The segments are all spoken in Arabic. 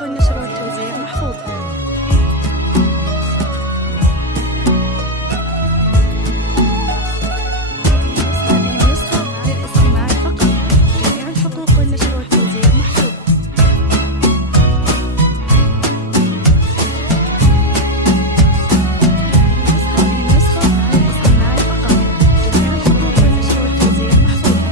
والنشر والتوزيع محفوظ. هذه النسخة للاستماع فقط. جميع الحقوق والنشر والتوزيع محفوظة. هذه النسخة للاستماع فقط. جميع الحقوق والنشر والتوزيع محفوظة.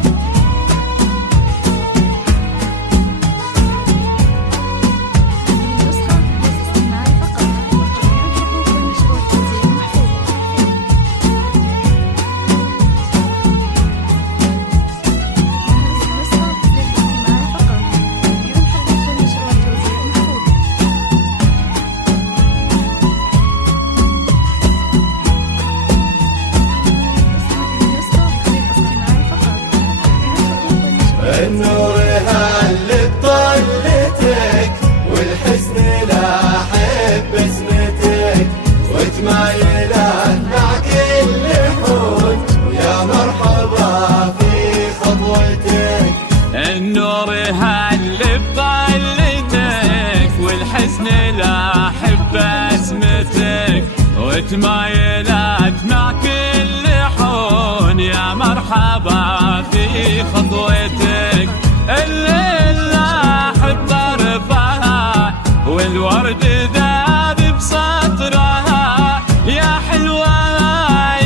النور هل بطلتك والحزن لاحب بسمتك وتمايلات مع كل حون يا مرحبا في خطوتك. النور هل بطلتك والحزن لاحب بسمتك وتمايلات مع كل حون يا مرحبا في خطوتك. الليل احب ارفعها والورد ذاب بسطرها يا حلوة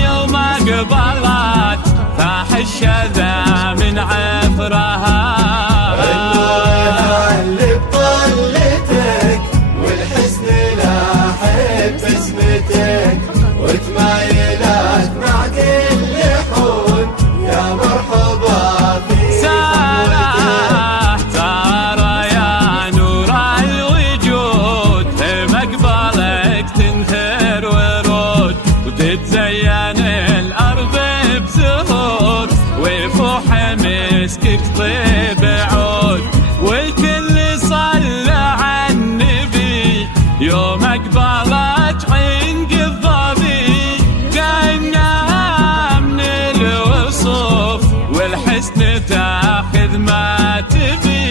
يوم قبلت فاح الشذا من عفرها. النور اللي بطلتك والحزن لاحب بسمتك وتمايلات مع كل حون يا مرحبا في تتزين الأرض بزهور ويفوح مسكك طيب عود والكل صلى على النبي يوم أقبلت عند الظبي كأنها من الوصوف والحسن تاخذ ما تبي.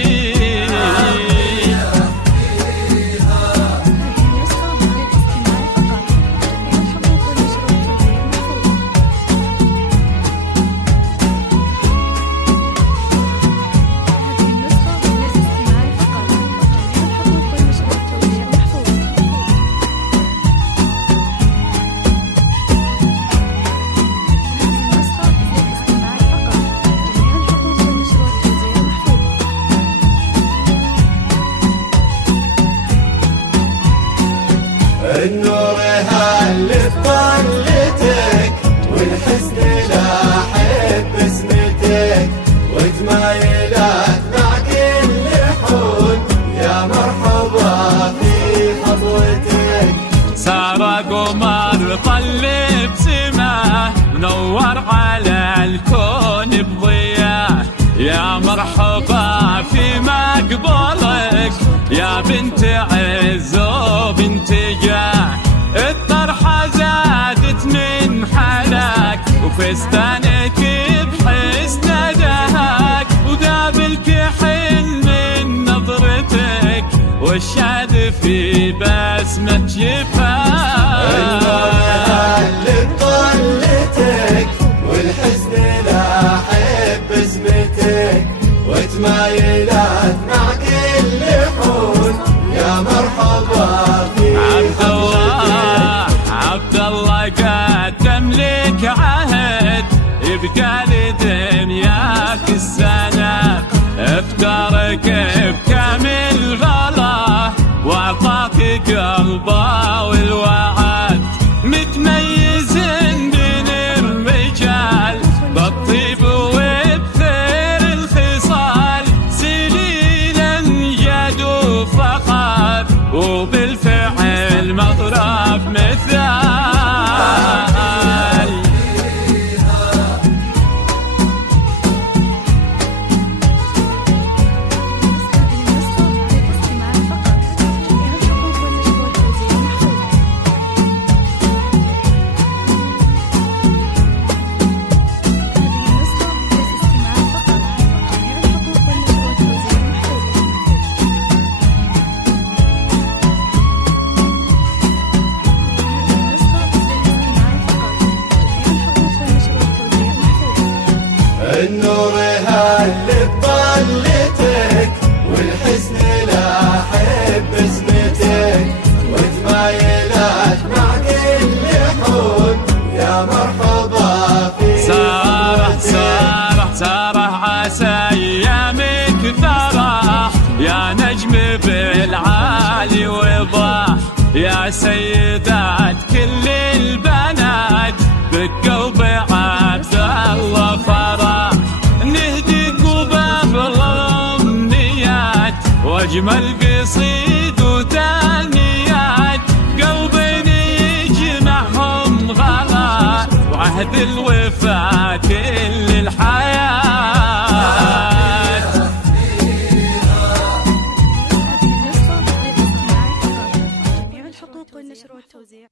النور هل بطلتك والحزن لاحب بسمتك وتمايلات مع كل حون يا مرحبا في خطوتك. صار قمر طلب سماه منور على الكون بضياه يا مرحبا في مقبولك يا بنت عز وبنت جاه. الطرحة زادت من حلاك وفستانك بحسن دهاك وذاب الكحل من نظرتك والشاد في بسمة شفاك. اللي بطلتك والحزن لاحب بسمتك وتمايلات مع كل حون يا مرحبا في عبد الله قدم لك عهد يبقى لدنياك السنة افترك بكامل غلا واعطاك قلبه والوعد متميز بين الرجال بالطيب وبخير الخصال سليلا جاد وفخر وبالفعل مضرب مثال. لك طلتك والحزن لاحب بسمتك وتمايلات مع كل حون يا مرحبا في سارة عسى ايامك فرح يا نجم بالعالي وضاح يا سيدات كل البنات بقلب عبد الله فرح نهديك وبافضل الامنيات واجمل قصيد وتهنيات قلبين يجمعهم غلا وعهد الوفاة كل الحياة. هذه النسخة للاستماع فقط. جميع الحقوق والنشر والتوزيع